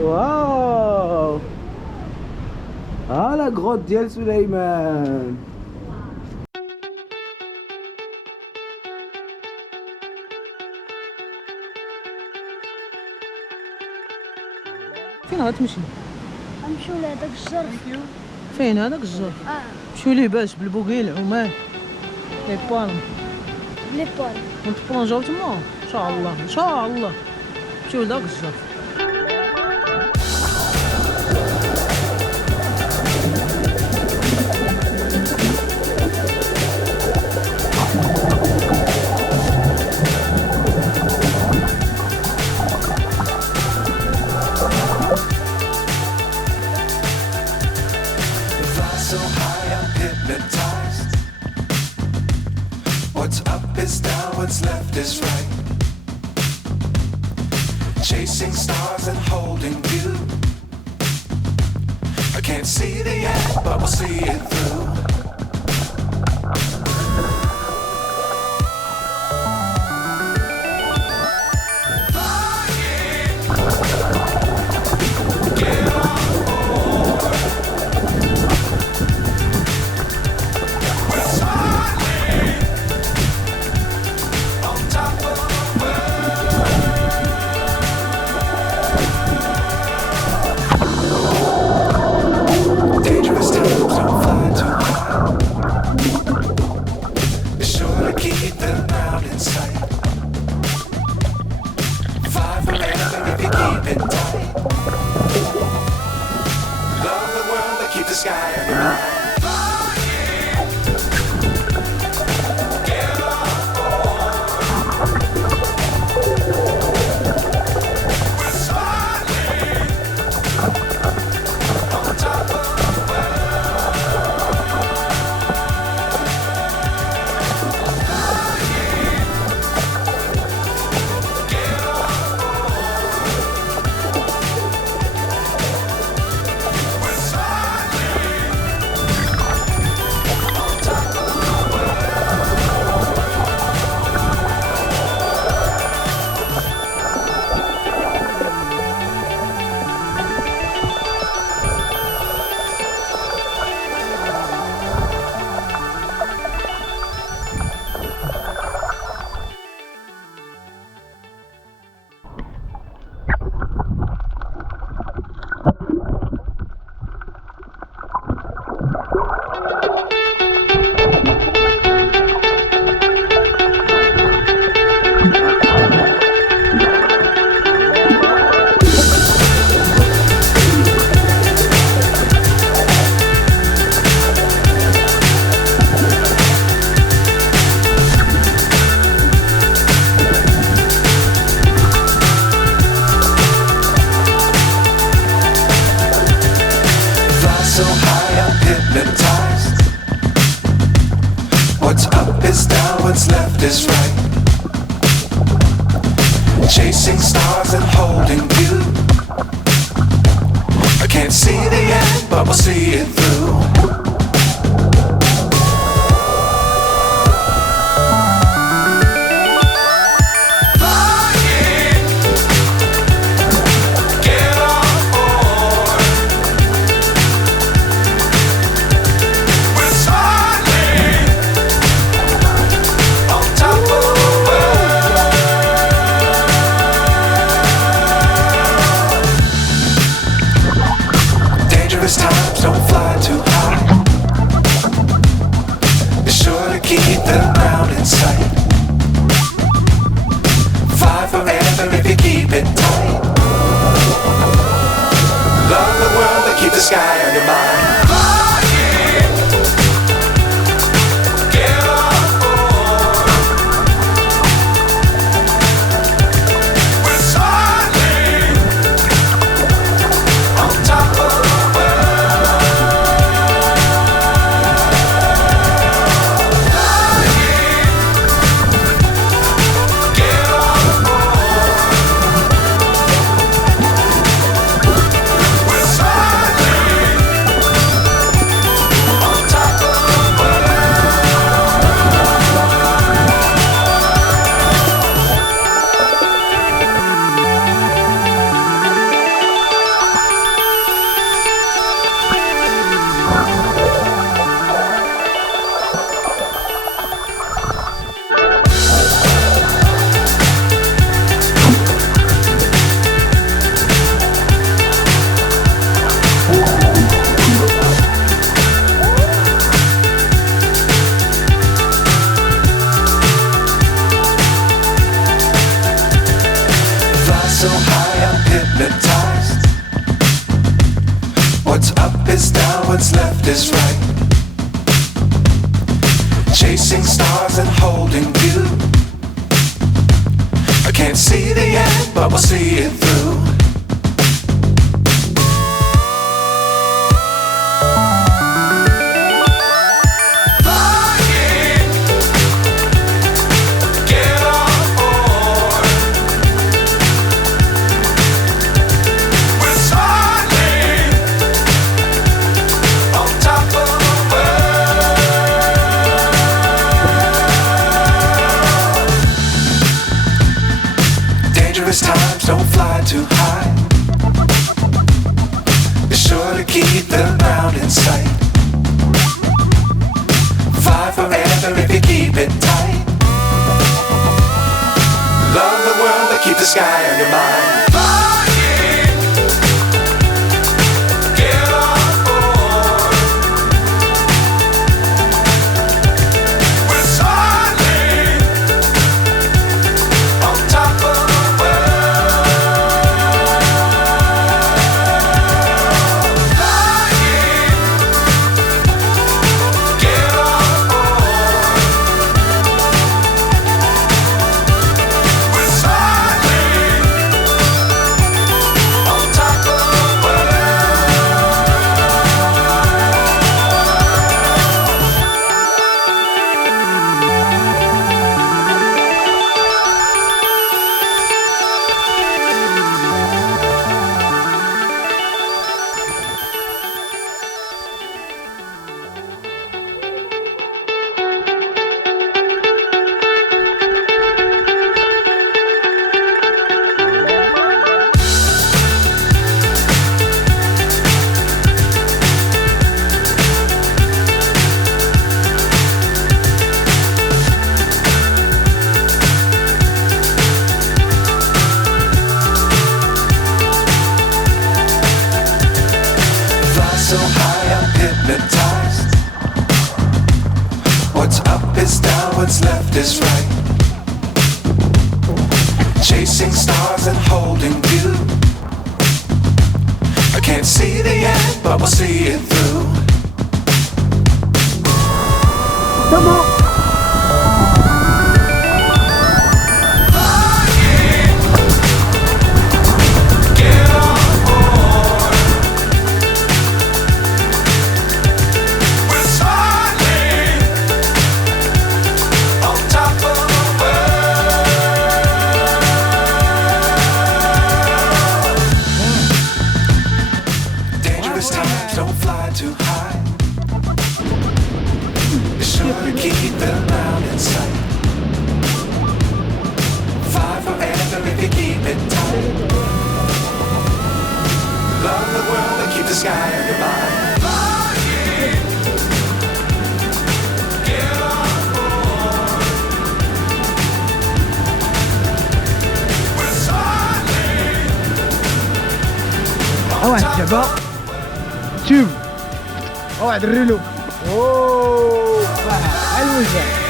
واو، ها لا غروت ديال سليمان. فين غتمشي؟ غنمشيو لهداك الجر. فين هذاك الجر؟ نمشيو ليه باش بالبوكي العمان لي بالم لي بال ونتبلونجاو تما ان شاء الله ان شاء الله. نمشيو لداك الجر. So high I'm hypnotized. What's up is down, what's left is right. Chasing stars and holding you. I can't see the end, but we'll see it through. Dangerous times don't fly too high. Be sure to keep the ground in sight. Fly forever if you keep it tight. Love the world but keep the sky on your mind. So high I'm hypnotized. What's up is down, what's left is right. Chasing stars and holding you. I can't see the end, but we'll see it through. Times don't fly too high. Be sure to keep the ground in sight. Fly forever if you keep it tight. Love the world but keep the sky on your mind. so high I'm hypnotized. What's up is down, what's left is right. Chasing stars and holding you. I can't see the end, but we'll see it through. Dangerous times, don't fly too high. Be sure to keep the ground in sight. Fly forever if you keep it tight. Love the world, but keep the sky on your mind. So high I'm hypnotized. What's up is down, what's left is right. Chasing stars and holding you. I can't see the end, but we'll see it through. Come on. Times don't fly too high. Be sure to keep the ground in sight. Fly forever if you keep it tight. Love the world and keep the sky on your mind. اوعى الشباب شوف اوعى الرلو اوه حلو.